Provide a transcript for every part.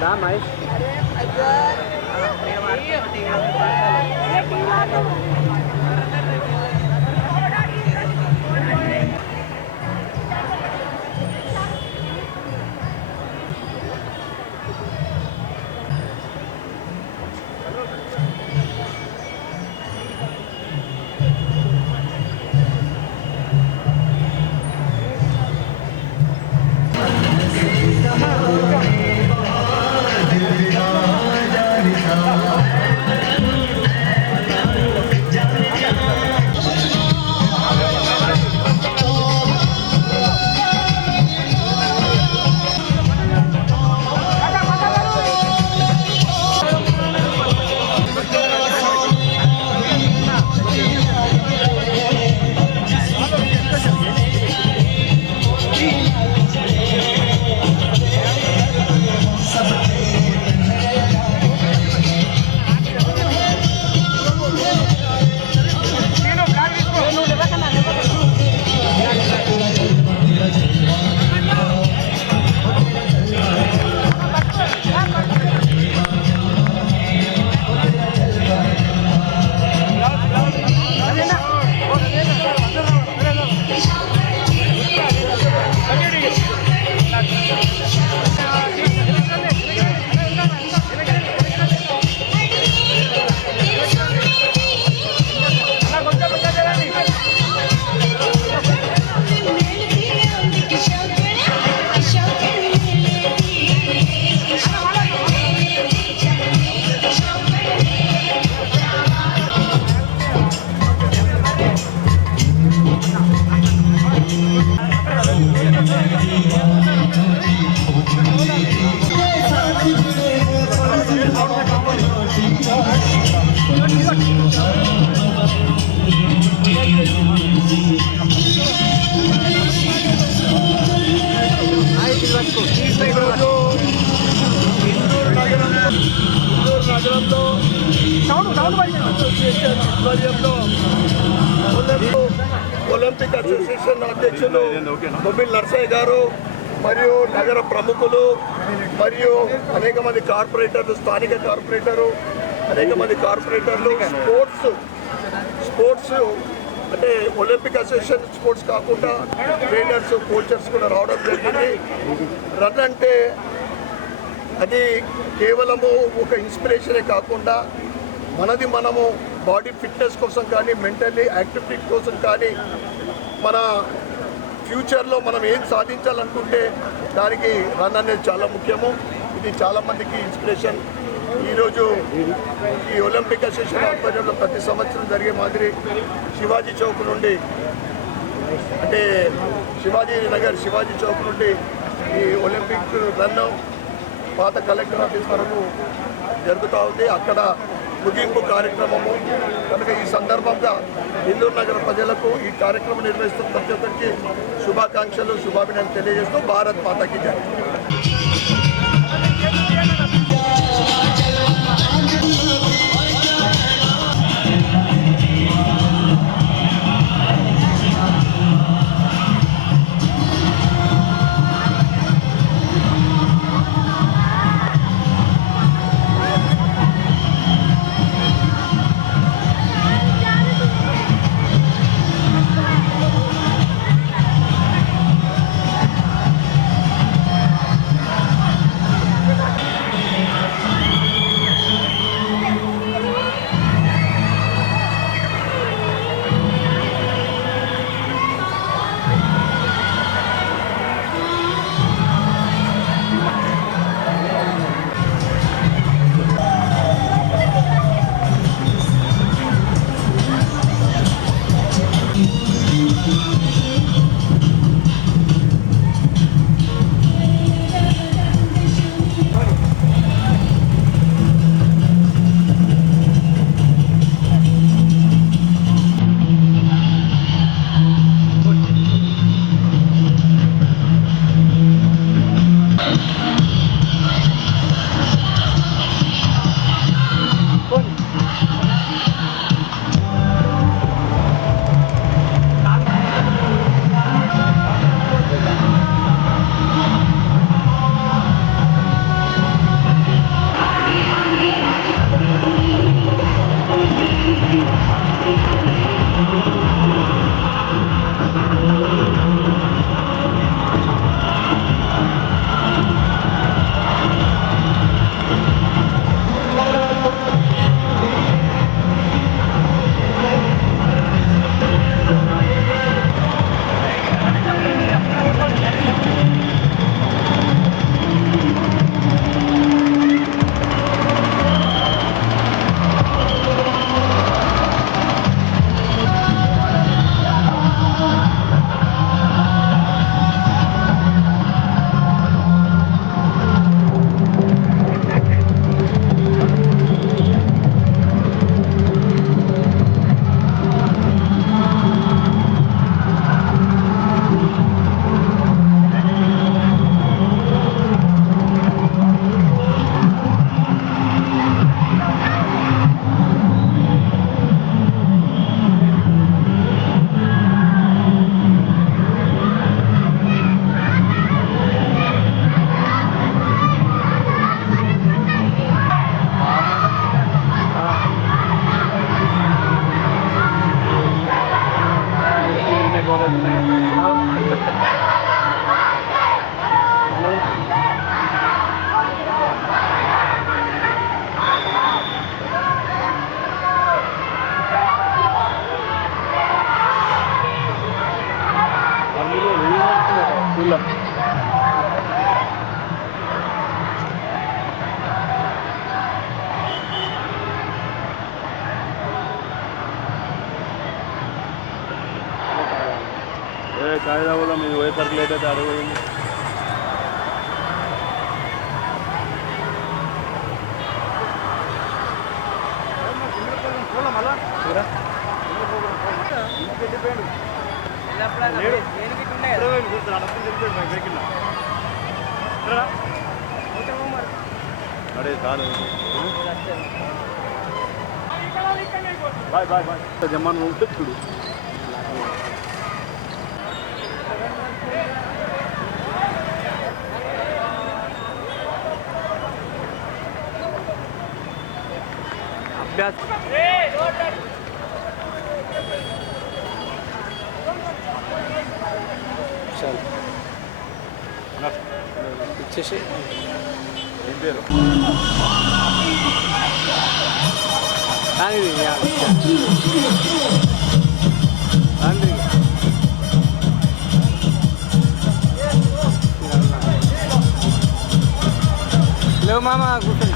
Dá mais. నగరంలో association ఆధ్వర్యంలో Olympic association అధ్యక్షులు బొబ్బిల్ నర్సయ్య గారు మరియు నగర ప్రముఖులు మరియు అనేక మంది కార్పొరేటర్లు, స్థానిక కార్పొరేటరు, అనేక మంది కార్పొరేటర్లు, స్పోర్ట్స్ అంటే ఒలింపిక్ అసోసియేషన్ స్పోర్ట్స్ కాకుండా ట్రైనర్స్, కోచర్స్ కూడా రావడం జరిగింది. రన్ అంటే అది కేవలము ఒక ఇన్స్పిరేషనే కాకుండా మనము బాడీ ఫిట్నెస్ కోసం కానీ, మెంటల్లీ యాక్టివిటీ కోసం కానీ, మన ఫ్యూచర్లో మనం ఏం సాధించాలనుకుంటే దానికి రన్ అనేది చాలా ముఖ్యము. ఇది చాలామందికి ఇన్స్పిరేషన్. ఈరోజు ఈ ఒలింపిక్ అసోసియేషన్ ఆధ్వర్యంలో ప్రతి సంవత్సరం జరిగే మాదిరి శివాజీ చౌక్ నుండి అంటే శివాజీ చౌక్ నుండి ఈ ఒలింపిక్ రన్ పాత కలెక్టర్ ఆఫీస్ వరకు జరుగుతూ ఉంది. అక్కడ ముగింపు కార్యక్రమము కనుక ఈ సందర్భంగా ఇందూరు నగర ప్రజలకు ఈ కార్యక్రమం నిర్వహిస్తున్న ప్రతి ఒక్కరికి శుభాకాంక్షలు, శుభాభినందనలు తెలియజేస్తూ భారత్ మాతాకి జై. కాగిదావులో మీరు వైపర్కి లేట్ అయితే అడగండి. అడే కాదు బాయ్ బాయ్ బాయ్ జమాన్ ఉంటుంది చూడు. అభ్యాస్ ఇచ్చేసి ఏం పేరు లేవు మామ కూర్చొని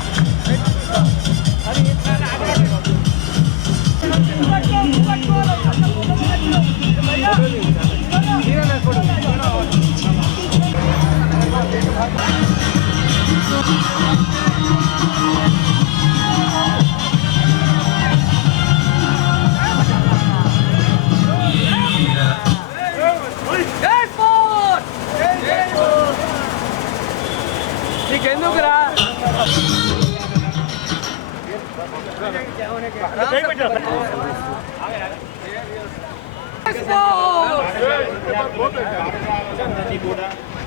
నీకెందుకురా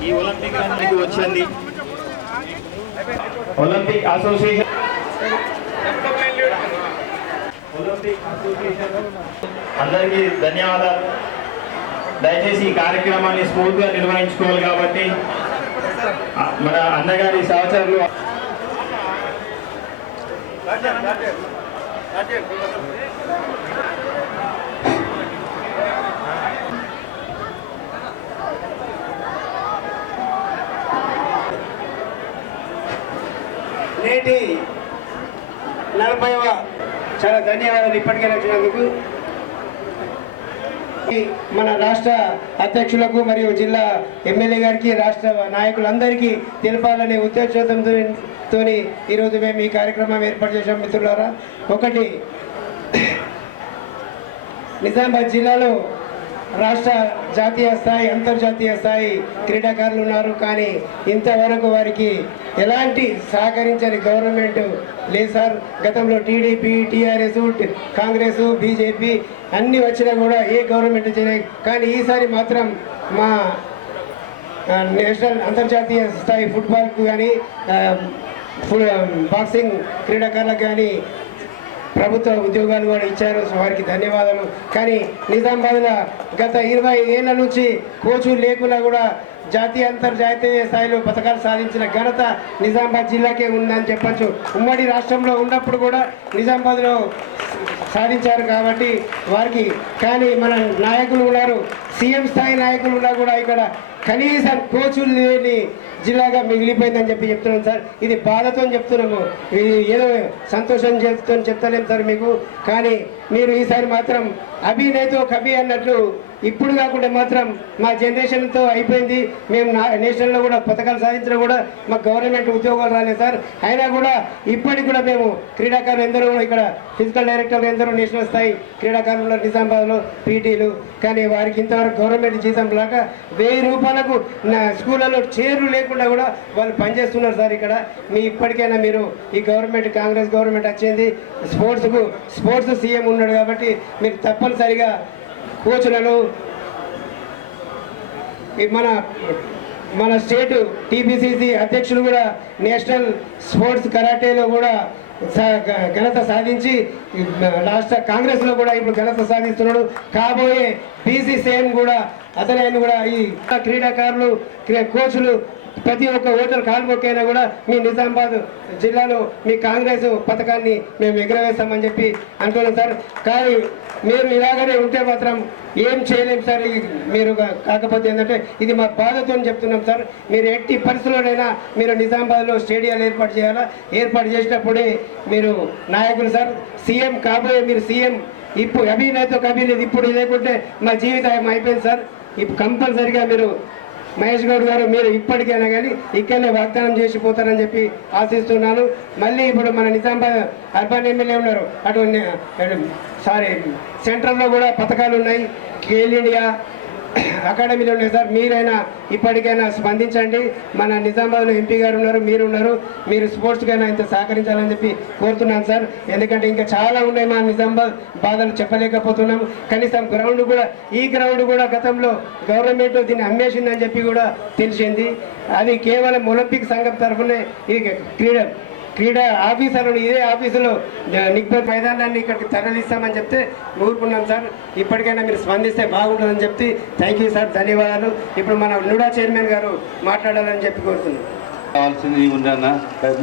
ఈ ఒలింపిక్ రన్నింగ్ వచ్చింది. ఒలింపిక్ అసోసియేషన్ అందరికీ ధన్యవాదాలు. దయచేసి ఈ కార్యక్రమాన్ని స్ఫూర్తిగా నిర్వహించుకోవాలి కాబట్టి మన అన్నగారి సహచరులు నేటి 40వ చాలా ధన్యవాదాలు ఇప్పటికే వచ్చినందుకు. మన రాష్ట్ర అధ్యక్షులకు మరియు జిల్లా ఎమ్మెల్యే గారికి రాష్ట్ర నాయకులందరికీ తెలపాలనే ఉద్దేశంతో ఈరోజు మేము ఈ కార్యక్రమం ఏర్పాటు చేశాం. మిత్రులారా, ఒకటి, నిజామాబాద్ జిల్లాలో రాష్ట్ర జాతీయ స్థాయి అంతర్జాతీయ స్థాయి క్రీడాకారులు ఉన్నారు. కానీ ఇంతవరకు వారికి ఎలాంటి సహకరించని గవర్నమెంట్ లేదు సార్. గతంలో టీడీపీ, టీఆర్ఎస్, కాంగ్రెస్, బీజేపీ అన్నీ వచ్చినా కూడా ఏ గవర్నమెంట్ చేయలేదు. కానీ ఈసారి మాత్రం మా నేషనల్ అంతర్జాతీయ స్థాయి ఫుట్బాల్కు కానీ బాక్సింగ్ క్రీడాకారులకు కానీ ప్రభుత్వ ఉద్యోగాలు కూడా ఇచ్చారు. సో వారికి ధన్యవాదాలు. కానీ నిజామాబాద్లో గత 20 ఏళ్ల నుంచి కోచులు లేకుండా కూడా జాతీయ అంతర్జాతీయ స్థాయిలో పథకాలు సాధించిన ఘనత నిజామాబాద్ జిల్లాకే ఉందని చెప్పచ్చు. ఉమ్మడి రాష్ట్రంలో ఉన్నప్పుడు కూడా నిజామాబాద్లో సాధించారు కాబట్టి వారికి. కానీ మన నాయకులు ఉన్నారు, సీఎం స్థాయి నాయకులు ఉన్నా కూడా ఇక్కడ కనీసం కోచులు లేని జిల్లాగా మిగిలిపోయిందని చెప్తున్నాం సార్. ఇది బాధతో చెప్తున్నాము, ఇది ఏదో సంతోషం చెప్తలేము సార్ మీకు. కానీ మీరు ఈసారి మాత్రం అభినయతో కవి అన్నట్లు ఇప్పుడు కాకుండా మాత్రం మా జనరేషన్తో అయిపోయింది. మేము నేషనల్లో కూడా పథకాలు సాధించినా కూడా మాకు గవర్నమెంట్ ఉద్యోగాలు రాలేదు సార్. అయినా కూడా ఇప్పటికి కూడా మేము క్రీడాకారులు ఎందరో ఇక్కడ ఫిజికల్ డైరెక్టర్లు ఎందరో నేషనల్ స్థాయి క్రీడాకారులు ఉన్నారు నిజామాబాద్లో, పీటీలు. కానీ వారికి ఇంతవరకు గవర్నమెంట్ జీతం లాక 1000 రూపాయలకు స్కూళ్ళలో చైర్లు లేకుండా కూడా వాళ్ళు పనిచేస్తున్నారు సార్. ఇక్కడ మీ ఇప్పటికైనా మీరు ఈ గవర్నమెంట్, కాంగ్రెస్ గవర్నమెంట్ వచ్చింది, స్పోర్ట్స్ సీఎం ఉన్నాడు కాబట్టి మీరు తప్పనిసరిగా కోచులను మన స్టేట్ టీపీసీసీ అధ్యక్షులు కూడా నేషనల్ స్పోర్ట్స్ కరాటేలో కూడా ఘనత సాధించి రాష్ట్ర కాంగ్రెస్లో కూడా ఇప్పుడు ఘనత సాధిస్తున్నాడు. కాబోయే బీసీ సీఎం కూడా అతను కూడా ఈ క్రీడాకారులు, కోచులు ప్రతి ఒక్క ఓటర్ కాల్మొక్కైనా కూడా మీ నిజామాబాద్ జిల్లాలో మీ కాంగ్రెస్ పథకాన్ని మేము ఎగరవేస్తామని చెప్పి అంటున్నాం సార్. కానీ మీరు ఇలాగనే ఉంటే మాత్రం ఏం చేయలేం సార్. మీరు కాకపోతే ఏంటంటే ఇది మా బాధతో చెప్తున్నాం సార్. మీరు ఎట్టి పరిస్థితుల్లోనైనా మీరు నిజామాబాద్లో స్టేడియాలు ఏర్పాటు చేయాలా. ఏర్పాటు చేసినప్పుడే మీరు నాయకులు సార్. సీఎం కాబోయే మీరు సీఎం ఇప్పుడు అభినయతో కబీలేదు ఇప్పుడు లేకుంటే మా జీవితం అయిపోయింది సార్. ఇప్పుడు కంపల్సరిగా మీరు మహేష్ గౌడ్ గారు మీరు ఇప్పటికైనా కానీ ఇక్కడనే వాగ్దానం చేసిపోతారని చెప్పి ఆశిస్తున్నాను. మళ్ళీ ఇప్పుడు మన నిజామాబాద్ అర్బన్ ఎమ్మెల్యే ఉన్నారు, సెంట్రల్లో కూడా పథకాలు ఉన్నాయి, ఖేల్ ఇండియా అకాడమీలు ఉన్నాయి సార్. మీరైనా ఇప్పటికైనా స్పందించండి. మన నిజామాబాద్లో ఎంపీ గారు ఉన్నారు, మీరు స్పోర్ట్స్కైనా ఇంత సహకరించాలని చెప్పి కోరుతున్నాను సార్. ఎందుకంటే ఇంకా చాలా ఉన్నాయి మా నిజామాబాద్ బాధలు చెప్పలేకపోతున్నాం. కనీసం ఈ గ్రౌండ్ కూడా గతంలో గవర్నమెంట్ దీన్ని అమ్మేసిందని చెప్పి కూడా తెలిసింది. అది కేవలం ఒలింపిక్ సంఘం తరఫునే ఇది క్రీడా ఆఫీసర్లు ఇదే ఆఫీసులో నిగ్బత్ మైదానాన్ని ఇక్కడికి తరలిస్తామని చెప్తే ఊరుకున్నాం సార్. ఇప్పటికైనా మీరు స్పందిస్తే బాగుంటుందని చెప్పి థ్యాంక్ యూ సార్, ధన్యవాదాలు. ఇప్పుడు మన నుడా చైర్మన్ గారు మాట్లాడాలని చెప్పి కోరుతున్నాం. కావాల్సింది ఉందన్న,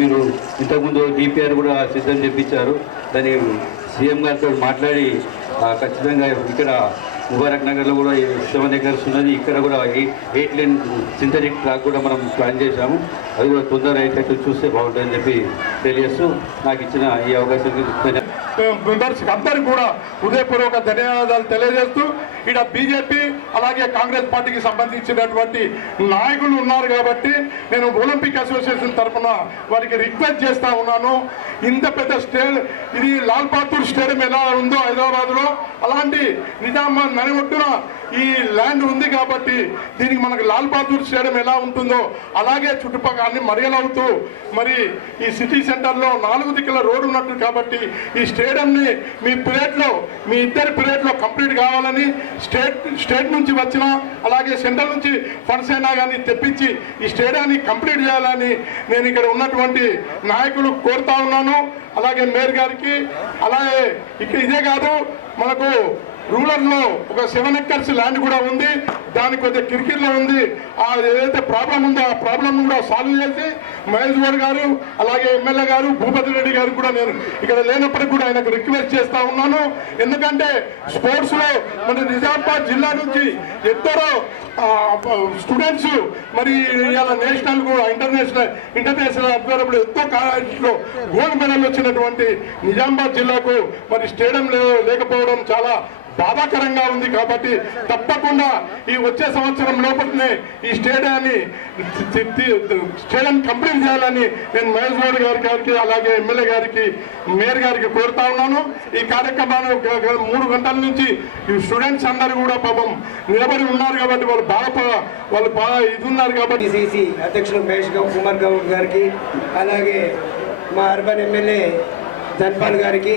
మీరు ఇంతకుముందు డిపిఆర్ కూడా సిద్ధం చేయించారు. దాన్ని సీఎం గారితో మాట్లాడి ఖచ్చితంగా ఇక్కడ ముబారక్ నగర్లో కూడా 7 acres ఉన్నది, ఇక్కడ కూడా 8 lane సింథటిక్ ట్రాక్ కూడా మనం ప్లాన్ చేశాము. అది కూడా తొందర అయ్యేటట్టు చూస్తే బాగుంటుందని చెప్పి తెలియజేస్తూ నాకు ఇచ్చిన ఈ అవకాశం మెంబర్స్ అందరికీ కూడా హృదయపూర్వక ధన్యవాదాలు తెలియజేస్తూ, ఇక్కడ బీజేపీ అలాగే కాంగ్రెస్ పార్టీకి సంబంధించినటువంటి నాయకులు ఉన్నారు కాబట్టి నేను ఒలింపిక్ అసోసియేషన్ తరఫున వారికి రిక్వెస్ట్ చేస్తూ ఉన్నాను. ఇంత పెద్ద ఇది లాల్ బహదూర్ స్టేడియం ఎలా ఉందో హైదరాబాద్లో, అలాంటి నిజామాబాద్ నడిఒడ్డున ఈ ల్యాండ్ ఉంది కాబట్టి దీనికి మనకు లాల్ బహదూర్ స్టేడియం ఎలా ఉంటుందో అలాగే చుట్టుపక్కల అన్ని మర్యాలవుతూ మరి ఈ సిటీ సెంటర్లో 4 దిక్కుల రోడ్డు ఉన్నట్టు కాబట్టి ఈ స్టేడియంని మీ ఇద్దరి పీరియడ్లో కంప్లీట్ కావాలని స్టేట్ నుంచి వచ్చిన అలాగే సెంట్రల్ నుంచి ఫండ్స్ అయినా కానీ తెప్పించి ఈ స్టేడియాన్ని కంప్లీట్ చేయాలని నేను ఇక్కడ ఉన్నటువంటి నాయకులు కోరుతా ఉన్నాను. అలాగే మేయర్ గారికి, అలాగే ఇక్కడ ఇదే కాదు మనకు రూరల్లో ఒక 7 acres ల్యాండ్ కూడా ఉంది, దానికి కొద్దిగా కిరికిరిలో ఉంది. ఏదైతే ప్రాబ్లం ఉందో ఆ ప్రాబ్లం కూడా సాల్వ్ చేసి మహేష్ గౌడ్ గారు అలాగే ఎమ్మెల్యే గారు భూపతి రెడ్డి గారు కూడా నేను ఇక్కడ లేనప్పటికీ కూడా ఆయనకు రిక్వెస్ట్ చేస్తా ఉన్నాను. ఎందుకంటే స్పోర్ట్స్లో మన నిజామాబాద్ జిల్లా నుంచి ఎందరో స్టూడెంట్స్ మరి ఇవాళ నేషనల్ కూడా ఇంటర్నేషనల్ అభ్యర్థులు ఎంతో కాలేజీలో గోల్డ్ మెడల్ వచ్చినటువంటి నిజామాబాద్ జిల్లాకు మరి స్టేడియం లేకపోవడం చాలా బాధాకరంగా ఉంది. కాబట్టి తప్పకుండా ఈ వచ్చే సంవత్సరం లోపలనే ఈ స్టేడియం కంప్లీట్ చేయాలని నేను మహేష్ గౌడ్ గారికి అలాగే ఎమ్మెల్యే గారికి మేయర్ గారికి కోరుతా ఉన్నాను. ఈ కార్యక్రమాన్ని 3 గంటల నుంచి ఈ స్టూడెంట్స్ అందరూ కూడా పాపం నిలబడి ఉన్నారు కాబట్టి వాళ్ళు బాగా ఇది ఉన్నారు కాబట్టి పిసిసి అధ్యక్షులు మహేష్ కుమార్ గౌడ్ గారికి అలాగే మా అర్బన్ ఎమ్మెల్యే ధన్పాల్ గారికి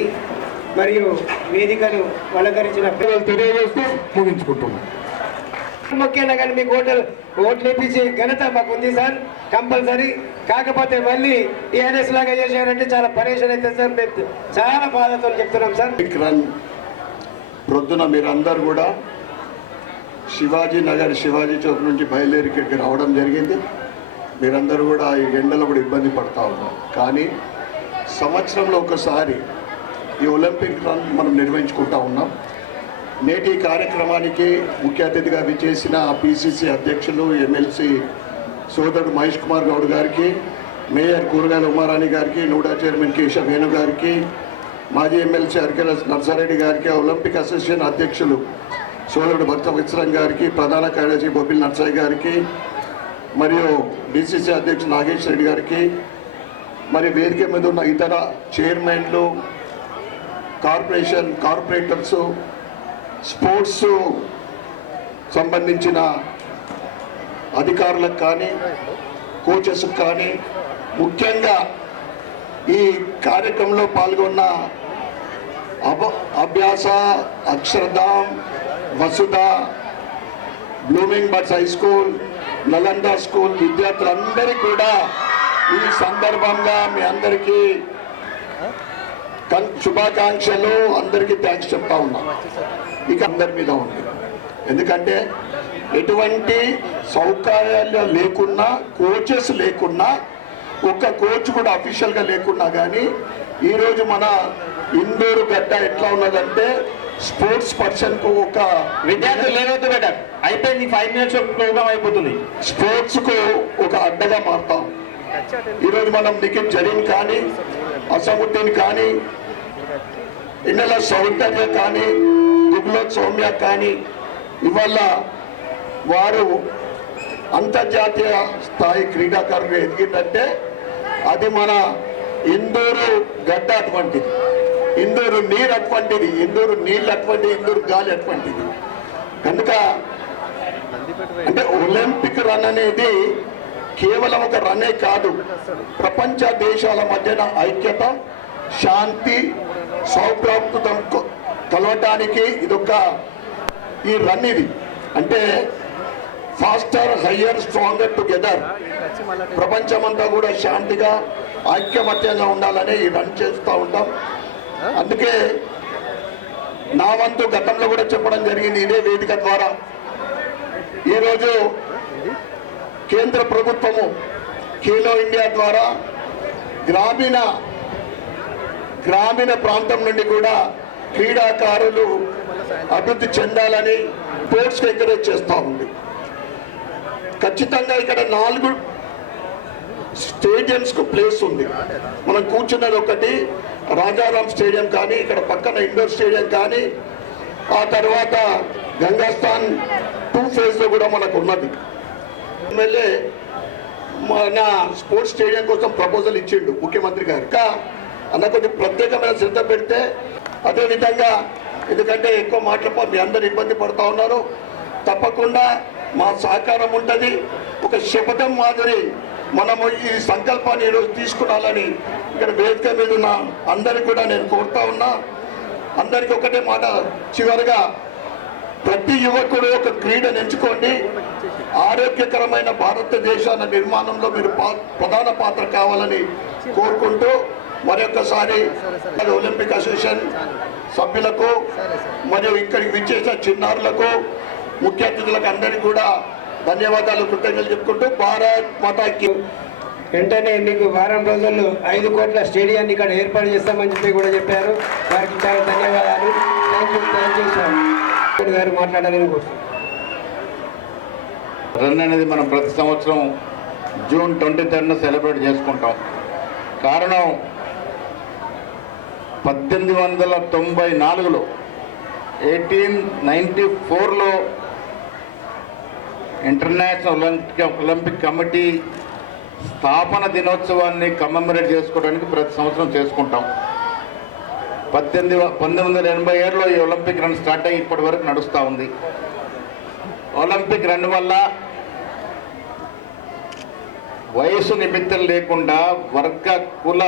మరియు వేదికను అలంకరించిన తెలియజేస్తూ ముగించుకుంటున్నాం. ముఖ్యంగా కానీ మీకు ఓట్లు ఇప్పించి ఘనత మాకు ఉంది సార్, కంపల్సరీ. కాకపోతే మళ్ళీ టీఆర్ఎస్ లాగా చేశారంటే చాలా పరేషన్ అవుతుంది సార్. మేము చాలా బాధతో చెప్తున్నాం సార్. ప్రొద్దున మీరందరూ కూడా శివాజీ చౌక్ నుంచి బయలుదేరి ఇక్కడికి రావడం జరిగింది. మీరందరూ కూడా ఈ ఎండలో కూడా ఇబ్బంది పడతా ఉన్నారు. కానీ సంవత్సరంలో ఒకసారి ఈ ఒలింపిక్ రన్ మనం నిర్వహించుకుంటా ఉన్నాం. నేటి కార్యక్రమానికి ముఖ్య అతిథిగా విచ్చేసిన పిసిసి అధ్యక్షులు ఎమ్మెల్సీ సోదరుడు మహేష్ కుమార్ గౌడ్ గారికి, మేయర్ కూరగాయల ఉమారాణి గారికి, నూడా చైర్మన్ కేశవ వేణు గారికి, మాజీ ఎమ్మెల్సీ అరకెల నర్సారెడ్డి గారికి, ఒలింపిక్ అసోసియేషన్ అధ్యక్షులు సోదరుడు భక్త విశ్రం గారికి, ప్రధాన కార్యదర్శి బొబ్బిల్ నర్సయ్య గారికి, మరియు డిసిసి అధ్యక్షుడు నాగేష్ రెడ్డి గారికి, మరి వేదిక మీద ఉన్న ఇతర చైర్మన్లు, కార్పొరేటర్స్, స్పోర్ట్స్ సంబంధించిన అధికారులకు కానీ కోచెస్కి కానీ, ముఖ్యంగా ఈ కార్యక్రమంలో పాల్గొన్న Abhyasa, Akshardham, Vasudha, blooming birds high school, Nalanda school విద్యార్థులందరికీ కూడా ఈ సందర్భంగా మీ అందరికీ శుభాకాంక్షలు, అందరికీ థ్యాంక్స్ చెప్తా ఉన్నాం. ఇక అందరి మీద ఉంది, ఎందుకంటే ఎటువంటి సౌకర్యాలు లేకున్నా, కోచెస్ లేకున్నా, ఒక్క కోచ్ కూడా అఫీషియల్గా లేకున్నా కానీ ఈరోజు మన ఇందూరు గడ్డ ఎట్లా ఉన్నదంటే స్పోర్ట్స్ పర్సన్కు ఒక విద్యార్థులు లేవద్దు బెటర్ అయిపోయింది, 5 minutes ప్రోగ్రామ్ అయిపోతుంది. స్పోర్ట్స్కు ఒక అడ్డగా మారుతాం. ఈరోజు మనం నిఖిల్ జరీన్ కానీ, అసముద్దీన్ కానీ, ఇన్నెల సౌందర్య కానీ, గుగ్లోత్ సౌమ్య కానీ, ఇవాళ వారు అంతర్జాతీయ స్థాయి క్రీడాకారులు ఎదిగిందంటే అది మన ఇందూరు గడ్డ అటువంటిది, ఇందూరు నీరు అటువంటిది, ఇందూరు నీళ్ళు అటువంటిది, ఇందూరు గాలి అటువంటిది. కనుక అంటే ఒలింపిక్ రన్ అనేది కేవలం ఒక రన్నే కాదు, ప్రపంచ దేశాల మధ్యన ఐక్యత, శాంతి, సౌభ్రాతృత్వం కలవటానికి ఇదొక ఈ రన్ ఇది. అంటే ఫాస్టర్, హయ్యర్, స్ట్రాంగర్ టుగెదర్, ప్రపంచమంతా కూడా శాంతిగా ఐక్యమత్యంగా ఉండాలని ఈ రన్ చేస్తూ ఉంటాం. అందుకే నా వంతు గతంలో కూడా చెప్పడం జరిగింది ఇదే వేదిక ద్వారా. ఈరోజు కేంద్ర ప్రభుత్వము ఖేలో ఇండియా ద్వారా గ్రామీణ ప్రాంతం నుండి కూడా క్రీడాకారులు అభివృద్ధి చెందాలని స్పోర్ట్స్కి ఎంకరేజ్ చేస్తూ ఉంది. ఖచ్చితంగా ఇక్కడ 4 స్టేడియంస్కు ప్లేస్ ఉంది. మనం కూర్చున్నది ఒకటి రాజారాం స్టేడియం కానీ, ఇక్కడ పక్కన ఇండోర్ స్టేడియం కానీ, ఆ తర్వాత గంగాస్థాన్ 2 ఫేజ్లో కూడా మనకు ఉన్నది. ఎమ్మెల్యే మన స్పోర్ట్స్ స్టేడియం కోసం ప్రపోజల్ ఇచ్చిండు ముఖ్యమంత్రి గారు. అన్న కొంచెం ప్రత్యేకమైన శ్రద్ధ పెడితే, అదేవిధంగా ఎందుకంటే ఎక్కువ మాట్లాడపో మీ అందరు ఇబ్బంది పడుతూ ఉన్నారు, తప్పకుండా మా సహకారం ఉంటుంది. ఒక శపథం మాదిరి మనము ఈ సంకల్పాన్ని ఈరోజు తీసుకురాలని ఇక్కడ వేదిక మీద ఉన్న అందరికి కూడా నేను కోరుతా ఉన్నా. అందరికీ ఒకటే మాట, చివరిగా ప్రతి యువకుడు ఒక క్రీడను ఎంచుకోండి. ఆరోగ్యకరమైన భారతదేశాల నిర్మాణంలో మీరు ప్రధాన పాత్ర కావాలని కోరుకుంటూ మరొకసారి ఒలింపిక్ అసోసియేషన్ సభ్యులకు మరియు ఇక్కడికి విచ్చేసిన చిన్నారులకు, ముఖ్య అతిథులకు అందరికీ కూడా ధన్యవాదాలు, కృతజ్ఞతలు చెప్పుకుంటూ భారత్ మాతాకి. వెంటనే మీకు వారం రోజుల్లో 5 కోట్ల స్టేడియాన్ని ఇక్కడ ఏర్పాటు చేస్తామని చెప్పి కూడా చెప్పారు. వారికి చాలా ధన్యవాదాలు. థ్యాంక్ యూ సార్ గారు మాట్లాడాలని కోరుతున్నాను. రన్ అనేది మనం ప్రతి సంవత్సరం జూన్ 23న సెలబ్రేట్ చేసుకుంటాం. కారణం 1894లో 1894లో ఇంటర్నేషనల్ ఒలింపిక్ కమిటీ స్థాపన దినోత్సవాన్ని కమెమరేట్ చేసుకోవడానికి ప్రతి సంవత్సరం చేసుకుంటాం. 1987లో ఈ ఒలింపిక్ రన్ స్టార్ట్ అయ్యి ఇప్పటి వరకు నడుస్తూ ఉంది. ఒలింపిక్ రన్ వల్ల వయసు నిమిత్తం లేకుండా, వర్గ కుల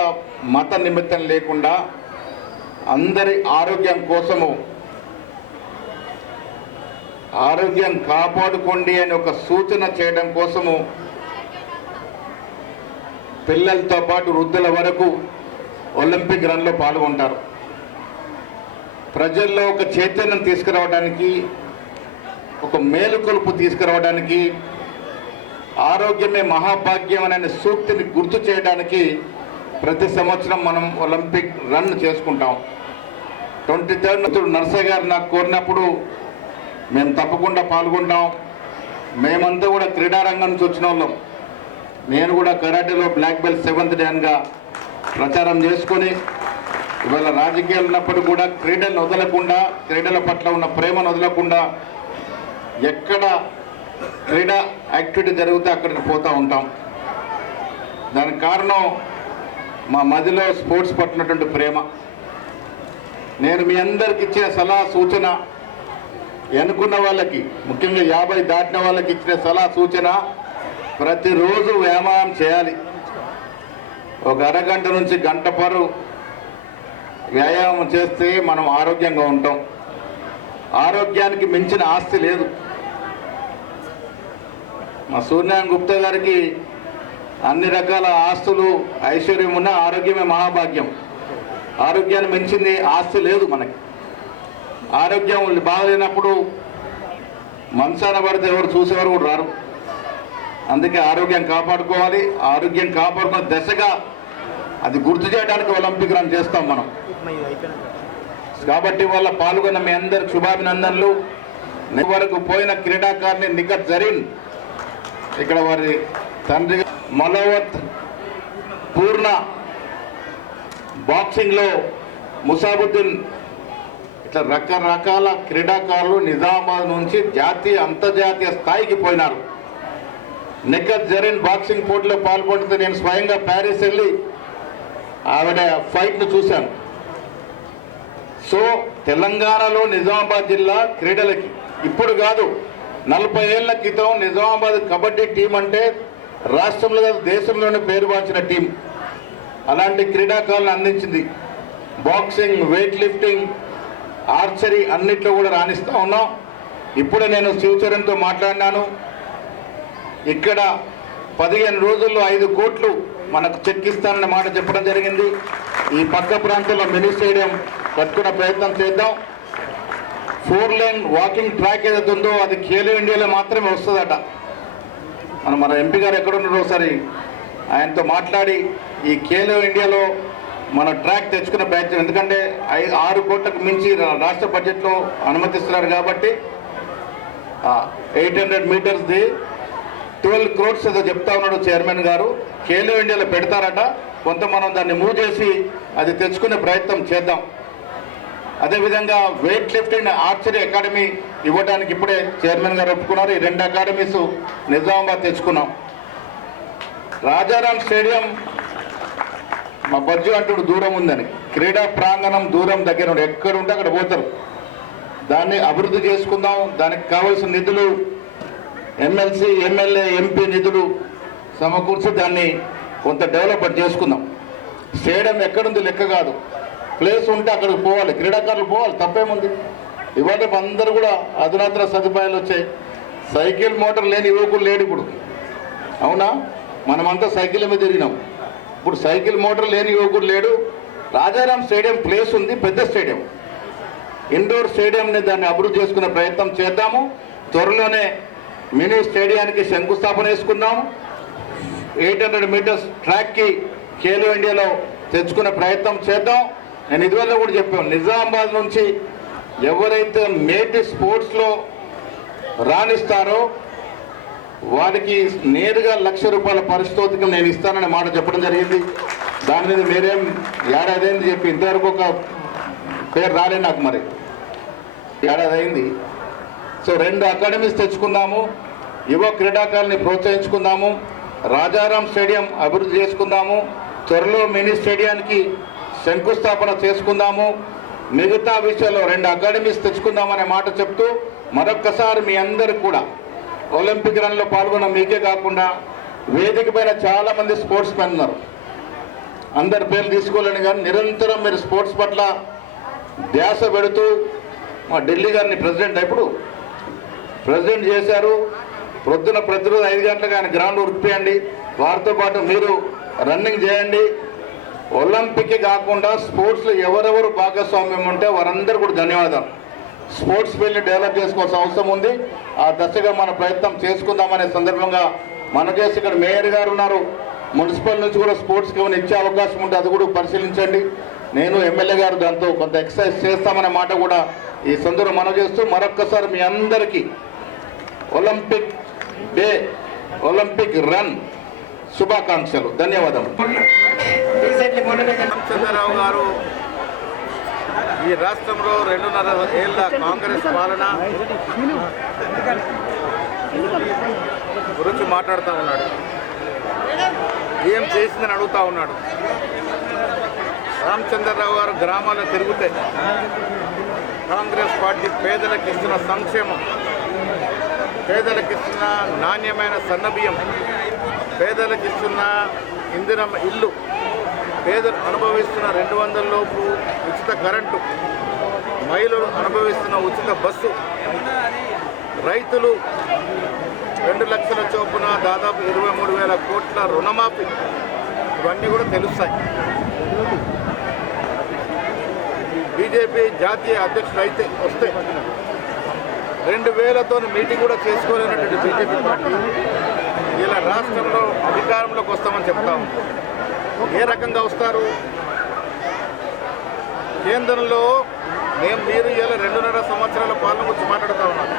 మత నిమిత్తం లేకుండా అందరి ఆరోగ్యం కోసము, ఆరోగ్యం కాపాడుకోండి అని ఒక సూచన చేయడం కోసము పిల్లలతో పాటు వృద్ధుల వరకు ఒలింపిక్ రన్లో పాల్గొంటారు. ప్రజల్లో ఒక చైతన్యం తీసుకురావడానికి, ఒక మేలుకొలుపు తీసుకురావడానికి, ఆరోగ్యమే మహాభాగ్యం అనే సూక్తిని గుర్తు చేయడానికి ప్రతి సంవత్సరం మనం ఒలింపిక్ రన్ చేసుకుంటాం. 23rd నర్సయ్య గారు నాకు కోరినప్పుడు మేము తప్పకుండా పాల్గొంటాం. మేమంతా కూడా క్రీడారంగం నుంచి వచ్చిన వాళ్ళం. నేను కూడా కరాటేలో బ్లాక్ బెల్ట్ 7th డాన్గా ప్రచారం చేసుకొని, ఇవాళ రాజకీయాలు ఉన్నప్పుడు కూడా క్రీడలను వదలకుండా, క్రీడల పట్ల ఉన్న ప్రేమను వదలకుండా, ఎక్కడ క్రీడా యాక్టివిటీ జరిగితే అక్కడికి పోతూ ఉంటాం. దానికి కారణం మా మదిలో స్పోర్ట్స్ పట్ల ఉన్నటువంటి ప్రేమ. నేను మీ అందరికి ఇచ్చే సలహా సూచన, ఎన్నుకున్న వాళ్ళకి, ముఖ్యంగా 50 దాటిన వాళ్ళకి ఇచ్చిన సలహా సూచన, ప్రతిరోజు వ్యాయామం చేయాలి. ఒక అరగంట నుంచి గంట పాటు వ్యాయామం చేస్తే మనం ఆరోగ్యంగా ఉంటాం. ఆరోగ్యానికి మించిన ఆస్తి లేదు. మా సూర్యనారాయణ గుప్తా గారికి అన్ని రకాల ఆస్తులు, ఐశ్వర్యం ఉన్న ఆరోగ్యమే మహాభాగ్యం. ఆరోగ్యాన్ని మించింది ఆస్తి లేదు మనకి. ఆరోగ్యం బాగలేనప్పుడు మనసాన పడితే ఎవరు చూసేవారు కూడా రారు. అందుకే ఆరోగ్యం కాపాడుకోవాలి. ఆరోగ్యం కాపాడుకున్న దశగా అది గుర్తు చేయడానికి ఒలింపిక్ రన్ చేస్తాం మనం. కాబట్టి వాళ్ళ పాల్గొన్న మీ అందరికి శుభాభినందనలు. వరకు పోయిన క్రీడాకారిణి నిఖత్ జరీన్, ఇక్కడ వారి తండ్రి మలవత్ పూర్ణ, బాక్సింగ్లో ముసాబుద్దీన్ ఇట్లా రకరకాల క్రీడాకారులు నిజామాబాద్ నుంచి జాతీయ అంతర్జాతీయ స్థాయికి పోయినారు. నిఖత్ జరీన్ బాక్సింగ్ పోటీలో పాల్గొంటే నేను స్వయంగా ప్యారిస్ వెళ్ళి ఆవిడ ఫైట్ను చూశాను. సో తెలంగాణలో నిజామాబాద్ జిల్లా క్రీడలకి ఇప్పుడు కాదు 40 ఏళ్ల క్రితం నిజామాబాద్ కబడ్డీ టీం అంటే రాష్ట్రంలో కాదు దేశంలోనే పేరు మార్చిన టీం. అలాంటి క్రీడాకారులను అందించింది. బాక్సింగ్, వెయిట్ లిఫ్టింగ్, ఆర్చరీ అన్నిట్లో కూడా రాణిస్తూ ఉన్నాం. ఇప్పుడే నేను శివచరణ్తో మాట్లాడినాను. ఇక్కడ 15 రోజుల్లో 5 కోట్లు మనకు చెక్ ఇస్తానన్న మాట చెప్పడం జరిగింది. ఈ పక్క ప్రాంతంలో మినీ స్టేడియం కట్టుకునే ప్రయత్నం చేద్దాం. 4 లేన్ వాకింగ్ ట్రాక్ ఏదైతే ఉందో అది ఖేలో ఇండియాలో మాత్రమే వస్తుందట. మన ఎంపీ గారు ఎక్కడున్నారో ఒకసారి ఆయనతో మాట్లాడి ఈ ఖేలో ఇండియాలో మన ట్రాక్ తెచ్చుకునే ప్రయత్నం, ఎందుకంటే 6 కోట్లకు మించి రాష్ట్ర బడ్జెట్లో అనుమతిస్తున్నారు కాబట్టి 800 మీటర్స్ది 12 crores ఏదో చెప్తా ఉన్నాడు చైర్మన్ గారు. ఖేలో ఇండియాలో పెడతారట. కొంత మనం దాన్ని మూవ్ చేసి అది తెచ్చుకునే ప్రయత్నం చేద్దాం. అదేవిధంగా వెయిట్ లిఫ్టింగ్, ఆర్చరీ అకాడమీ ఇవ్వడానికి ఇప్పుడే చైర్మన్ గారు ఒప్పుకున్నారు. ఈ 2 అకాడమీస్ నిజామాబాద్ తెచ్చుకున్నాం. రాజారాం స్టేడియం మా బజ్జు అంటుడు దూరం ఉందని, క్రీడా ప్రాంగణం దూరం దగ్గర ఉండి ఎక్కడ ఉంటే అక్కడ పోతారు. దాన్ని అభివృద్ధి చేసుకుందాం. దానికి కావాల్సిన నిధులు ఎమ్మెల్సీ, ఎమ్మెల్యే, ఎంపీ నిధులు సమకూర్చి దాన్ని కొంత డెవలప్మెంట్ చేసుకుందాం. స్టేడియం ఎక్కడుంది లెక్క కాదు, ప్లేస్ ఉంటే అక్కడికి పోవాలి, క్రీడాకారులు పోవాలి, తప్పేముంది. ఇవాళ అందరూ కూడా అధునాతన సదుపాయాలు వచ్చాయి. సైకిల్ మోటార్ లేని యువకులు లేడు ఇప్పుడు, అవునా? మనమంతా సైకిల్ మీద తిరిగినాం. ఇప్పుడు సైకిల్ మోటార్ లేని యువకుడు లేడు. రాజారాం స్టేడియం ప్లేస్ ఉంది, పెద్ద స్టేడియం, ఇండోర్ స్టేడియంని దాన్ని అభివృద్ధి చేసుకునే ప్రయత్నం చేద్దాము. త్వరలోనే మినీ స్టేడియానికి శంకుస్థాపన వేసుకున్నాము. 800 మీటర్స్ ట్రాక్కి ఖేలో ఇండియాలో తెచ్చుకునే ప్రయత్నం చేద్దాం. నేను ఇదివల్ల కూడా చెప్పాను, నిజామాబాద్ నుంచి ఎవరైతే మేటి స్పోర్ట్స్లో రాణిస్తారో వారికి నేరుగా ₹1,00,000 పారితోషికం నేను ఇస్తానని మాట చెప్పడం జరిగింది. దాని మీద మీరేం ఏడాది అయింది చెప్పి ఇంతవరకు ఒక పేరు రాలేదు నాకు. మరి ఏడాది అయింది. సో 2 అకాడమీస్ తెచ్చుకుందాము, యువ క్రీడాకారుల్ని ప్రోత్సహించుకుందాము, రాజారాం స్టేడియం అభివృద్ధి చేసుకుందాము, త్వరలో మినీ స్టేడియానికి శంకుస్థాపన చేసుకుందాము. మిగతా విషయాల్లో 2 అకాడమీస్ తెచ్చుకుందామనే మాట చెప్తూ మరొక్కసారి మీ అందరికి కూడా ఒలింపిక్ రన్లో పాల్గొన్న మీకే కాకుండా వేదిక పైన చాలామంది స్పోర్ట్స్ మెన్ ఉన్నారు. అందరి పేర్లు తీసుకోలేని కానీ నిరంతరం మీరు స్పోర్ట్స్ పట్ల ధ్యాస పెడుతూ మా ఢిల్లీ గారిని ప్రెసిడెంట్ చేశారు. ప్రొద్దున ప్రతిరోజు 5 గంటలకు ఆయన గ్రౌండ్ ఉరిపియండి. వారితో పాటు మీరు రన్నింగ్ చేయండి. ఒలింపిక్ కాకుండా స్పోర్ట్స్లో ఎవరెవరు భాగస్వామ్యం ఉంటే వారందరూ కూడా ధన్యవాదాలు. స్పోర్ట్స్ ఫీల్డ్ని డెవలప్ చేసుకోవాల్సిన అవసరం ఉంది. ఆ దశగా మన ప్రయత్నం చేసుకుందామనే సందర్భంగా మన చేసి ఇక్కడ మేయర్ గారు ఉన్నారు, మున్సిపల్ నుంచి కూడా స్పోర్ట్స్కి ఏమైనా ఇచ్చే అవకాశం ఉంటే అది కూడా పరిశీలించండి. నేను ఎమ్మెల్యే గారు దాంతో కొంత ఎక్సర్సైజ్ చేస్తామనే మాట కూడా ఈ సందర్భం మనం చేస్తూ మరొక్కసారి మీ అందరికీ ఒలింపిక్ డే, ఒలింపిక్ రన్ శుభాకాంక్షలు. ధన్యవాదాలు. రామచంద్రరావు గారు ఈ రాష్ట్రంలో 2.5 ఏళ్ల కాంగ్రెస్ పాలన గురించి మాట్లాడుతూ ఉన్నాడు. ఏం చేసిందని అడుగుతూ ఉన్నాడు. రామచంద్రరావు గారు గ్రామాల్లో తిరుగుతే కాంగ్రెస్ పార్టీ పేదలకు ఇస్తున్న సంక్షేమం, పేదలకు ఇస్తున్న నాణ్యమైన సన్నబియ్యం, పేదలకు ఇస్తున్న ఇందిరమ్మ ఇల్లు, పేదలు అనుభవిస్తున్న 200 లోపు ఉచిత కరెంటు, మహిళలు అనుభవిస్తున్న ఉచిత బస్సు, రైతులు 2 లక్షల చొప్పున దాదాపు 23,000 కోట్ల రుణమాఫీ, ఇవన్నీ కూడా తెలుస్తాయి. బీజేపీ జాతీయ అధ్యక్షుడు అయితే వస్తే 2,000తో మీటింగ్ కూడా చేసుకోలేనటువంటి బీజేపీ పార్టీ ఇలా రాష్ట్రంలో అధికారంలోకి వస్తామని చెప్తాము. ఏ రకంగా వస్తారు? కేంద్రంలో మీరు ఇలా 2.5 సంవత్సరాల పాలన గురించి మాట్లాడుతూ ఉన్నాను.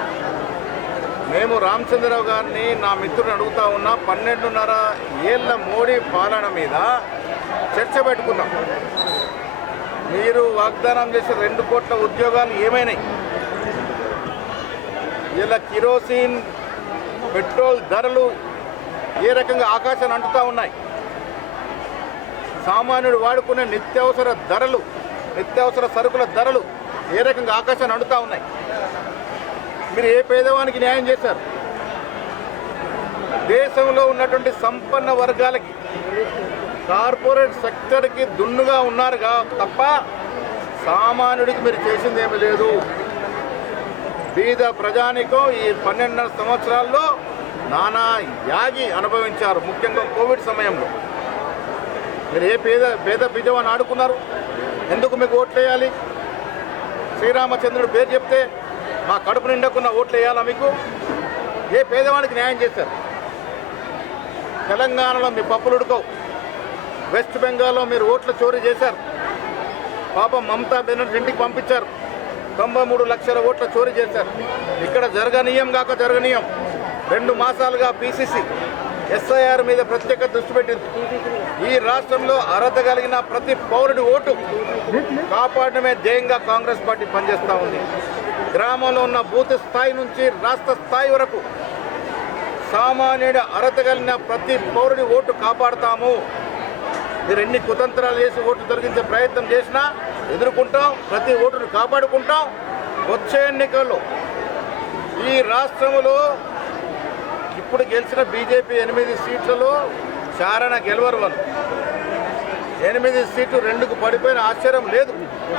మేము రామచంద్రరావు గారిని, నా మిత్రుని అడుగుతా ఉన్నా, 12.5 ఏళ్ల మోడీ పాలన మీద చర్చ పెట్టుకున్నాం. మీరు వాగ్దానం చేసే 2 కోట్ల ఉద్యోగాలు ఏమైనాయి? ఇలా కిరోసిన్ పెట్రోల్ ధరలు ఏ రకంగా ఆకాశాన్ని అంటుతూ ఉన్నాయి. సామాన్యుడు వాడుకునే నిత్యావసర సరుకుల ధరలు ఏ రకంగా ఆకాశాన్ని అంటుతూ ఉన్నాయి. మీరు ఏ పేదవానికి న్యాయం చేశారు? దేశంలో ఉన్నటువంటి సంపన్న వర్గాలకి, కార్పొరేట్ సెక్టర్కి దున్నుగా ఉన్నారుగా తప్ప సామాన్యుడికి మీరు చేసింది ఏమీ లేదు. బీద ప్రజానికం ఈ 12 సంవత్సరాల్లో నానా యాగి అనుభవించారు. ముఖ్యంగా కోవిడ్ సమయంలో మీరు ఏ పేద బిజవాన్ని ఆడుకున్నారు? ఎందుకు మీకు ఓట్లు వేయాలి? శ్రీరామచంద్రుడు పేరు చెప్తే మా కడుపు నిండకున్న ఓట్లు వేయాలా మీకు? ఏ పేదవానికి న్యాయం చేశారు? తెలంగాణలో మీ పప్పులు ఉడకవు. వెస్ట్ బెంగాల్లో మీరు ఓట్ల చోరీ చేశారు. పాపం మమతా బెనర్జీ ఇంటికి పంపించారు. 93 లక్షల ఓట్ల చోరీ చేశారు. ఇక్కడ జరగనీయం 2 మాసాలుగా పీసీసీ ఎస్ఐఆర్ మీద ప్రత్యేక దృష్టి పెట్టింది. ఈ రాష్ట్రంలో అర్హత కలిగిన ప్రతి పౌరుడి ఓటు కాపాడమే ధ్యేయంగా కాంగ్రెస్ పార్టీ పనిచేస్తూ ఉంది. గ్రామంలో ఉన్న బూత్ స్థాయి నుంచి రాష్ట్ర స్థాయి వరకు సామాన్యుడి అర్హత కలిగిన ప్రతి పౌరుడి ఓటు కాపాడుతాము. మీరు ఎన్ని కుతంత్రాలు చేసి ఓటు తొలగించే ప్రయత్నం చేసినా ఎదుర్కొంటాం. ప్రతి ఓటును కాపాడుకుంటాం. వచ్చే ఎన్నికల్లో ఈ రాష్ట్రంలో ఇప్పుడు గెలిచిన బీజేపీ 8 సీట్లలో చారణ గెలవరు. 8 సీట్లు 2కు పడిపోయిన ఆశ్చర్యం లేదు.